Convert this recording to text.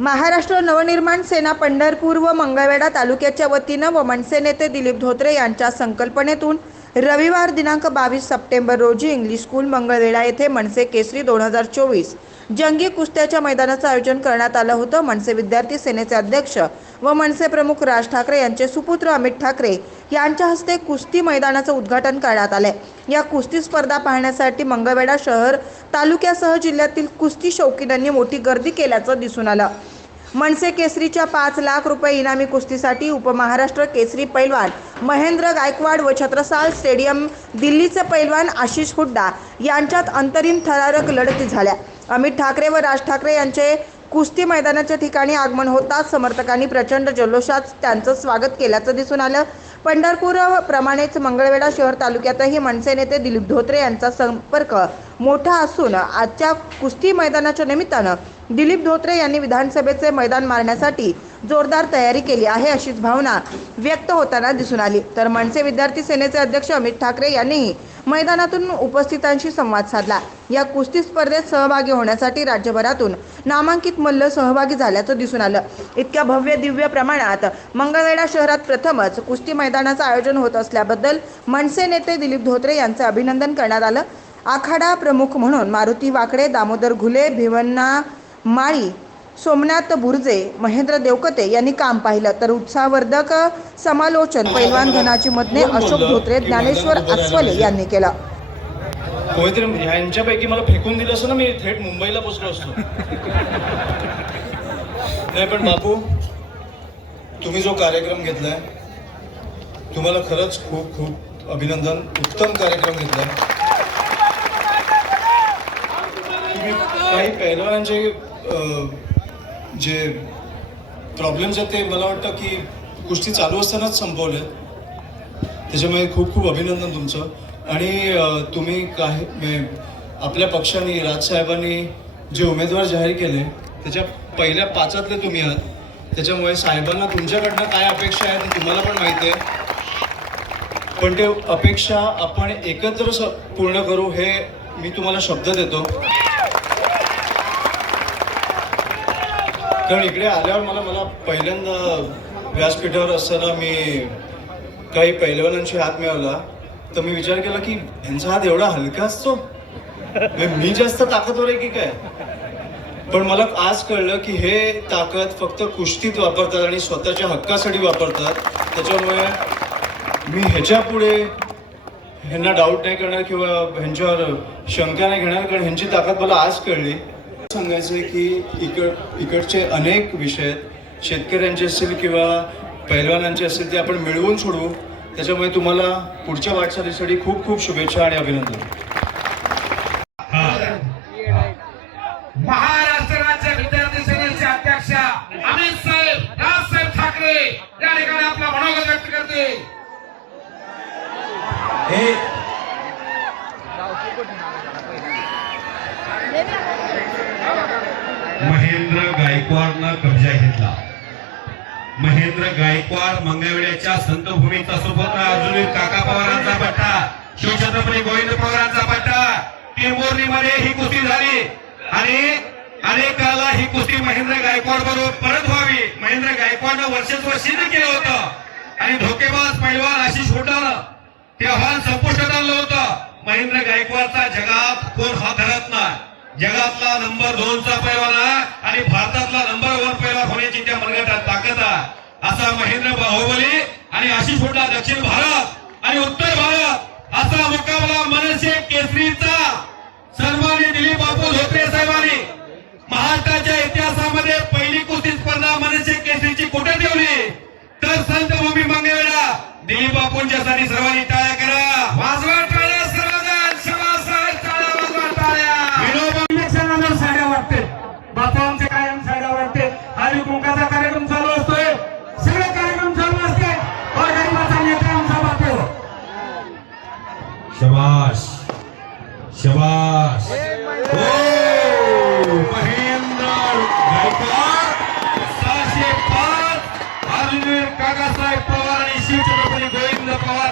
महाराष्ट्र नवनिर्माण सेना पंढरपूर व मंगळवेढा तालुक्याच्या वतीनं व मनसे नेते दिलीप धोत्रे यांच्या संकल्पनेतून रविवार दिनांक बावीस सप्टेंबर रोजी इंग्लिश स्कूल मंगळवेढा येथे मनसे केसरी दोन हजार चोवीस जंगी कुस्त्याच्या मैदानाचं आयोजन करण्यात आलं होतं. मनसे विद्यार्थी सेनेचे अध्यक्ष व मनसे प्रमुख राज ठाकरे यांचे सुपुत्र अमित ठाकरे यांच्या हस्ते कुस्ती मैदानाचं उद्घाटन करण्यात आलंय. या कुस्ती स्पर्धा पाहण्यासाठी मंगळवेढा शहर तालुक्यासह जिल्ह्यातील कुस्ती शौकीनांनी मोठी गर्दी केल्याचं दिसून आलं. मनसे केसरीच्या पाच लाख रुपये इनामी कुस्तीसाठी उपमहाराष्ट्र केसरी पैलवान महेंद्र गायकवाड व छत्रसाल स्टेडियम दिल्लीचे पैलवान आशिष हुड्डा यांच्यात अंतरिम थरारक लढती झाल्या. अमित ठाकरे व राज ठाकरे यांचे कुस्ती मैदानाच्या ठिकाणी आगमन होताच समर्थकांनी प्रचंड जल्लोषात त्यांचं स्वागत केल्याचं दिसून आलं. पंढरपूर प्रमाणेच मंगळवेढा शहर तालुक्यातही मनसे नेते दिलीप धोत्रे यांचा संपर्क मोठा असून आजच्या कुस्ती मैदानाच्या निमित्तानं दिलीप धोत्रे यांनी विधानसभेचे मैदान मारण्यासाठी जोरदार तयारी केली आहे अशीच भावना व्यक्त होताना दिसून आली. तर मनसे विद्यार्थी सेनेचे अध्यक्ष अमित ठाकरे यांनीही मैदानातून उपस्थितांशी संवाद साधला. या कुस्ती स्पर्धेत सहभागी होण्यासाठी राज्यभरातून नामांकित मल्ल सहभागी झाल्याचं दिसून आलं. इतक्या भव्य दिव्य प्रमाणात मंगळवेढा शहरात प्रथमच कुस्ती मैदानाचं आयोजन होत असल्याबद्दल मनसे नेते दिलीप धोत्रे यांचं अभिनंदन करण्यात आलं. आखाडा प्रमुख म्हणून मारुती वाकडे दामोदर घुले भिवन्ना माळी सोमनाथ भुर्जे महेंद्र देवकते यांनी काम पाहिलं. तर उत्साहवर्धक समालोचन पैलवान धनाची मधने अशोक धोत्रे ज्ञानेश्वर अस्वले यांनी केलं. कोणीतरी म्हणजे ह्यांच्यापैकी मला फेकून दिलं असं ना मी थेट मुंबईला पोचलो असतो. नाही पण बापू तुम्ही जो कार्यक्रम घेतलाय तुम्हाला खरंच खूप खूप अभिनंदन. उत्तम कार्यक्रम घेतलाय. तुम्ही काही पैलवानांचे जे प्रॉब्लेम्स आहेत ते मला वाटतं की गोष्टी चालू असतानाच संपवल्यात. त्याच्यामुळे खूप खूप अभिनंदन तुमचं. आणि तुम्ही काही म्हणजे आपल्या पक्षाने राजसाहेबांनी जे उमेदवार जाहीर केले त्याच्या पहिल्या पाचातले तुम्ही आहात. त्याच्यामुळे साहेबांना तुमच्याकडनं काय अपेक्षा आहे ते तुम्हाला पण माहिती आहे. पण ते अपेक्षा आपण एकत्र स- पूर्ण करू हे मी तुम्हाला शब्द देतो. कारण इकडे आल्यावर मला मला पहिल्यांदा व्यासपीठावर असताना मी काही पैलवानांशी हात मिळवला. तर मी विचार केला की ह्यांचा हात एवढा हलका असतो? म्हणजे मी जास्त ताकदवर आहे की काय? पण मला आज कळलं की हे ताकद फक्त कुस्तीत वापरतात आणि स्वतःच्या हक्कासाठी वापरतात. त्याच्यामुळे मी ह्याच्या पुढे ह्यांना डाऊट नाही करणार किंवा ह्यांच्यावर शंका नाही घेणार कारण ह्यांची ताकद मला आज कळली. सांगायचं आहे की इकड इकडचे अनेक विषय आहेत. शेतकऱ्यांचे असतील किंवा पैलवानांचे असतील ते आपण मिळवून सोडवू त्याच्यामुळे तुम्हाला पुढच्या वाटचालीसाठी खूप खूप शुभेच्छा आणि अभिनंदन. महाराष्ट्र राज्य विद्यार्थी सेनेचे अध्यक्ष अमित साहेब राजसाहेब ठाकरे या ठिकाणी आपला मनोगत व्यक्त करते हे महेंद्र गायकवाडनं कब्जा घेतला. महेंद्र गायकवाड मंगळवेड्याच्या संतभूमीचा सुपुत्र अजून काका पवारांचा पट्टा शिवछत्रपती गोविंद पवारांचा पट्टा. मध्ये ही कुस्ती झाली. आणि अनेकाला ही कुस्ती महेंद्र गायकवाड बरोबर परत व्हावी. महेंद्र गायकवाडनं वर्षच सिद्ध केलं होतं. आणि ते आव्हान संपुष्टात आणलं होतं. महेंद्र गायकवाडचा जगात कोण हा धरत नाही. जगातला नंबर दोनचा पैलवान आणि भारतातला नंबर वन पैलवान होण्याची त्या मनगटात ताकद असा महेंद्र बाहुबली आणि आशिष हुड्डा दक्षिण भारत आणि उत्तर भारत असा मुकाबला मनसे केसरीचा सन्मानी दिलीप बापू धोत्रे साहेबांनी. महाराष्ट्राच्या इतिहासामध्ये पहिली कुस्ती स्पर्धा मनसे केसरीची कुठे ठेवली? तर संत भूमी मंगळवेढा. दिलीप बापूंच्या साठी सर्वांनी टाळ्या करा. वाजवा. पाच अर्जुन काकासाहेब पवार आणि शिवछत्रपती गोविंद पवार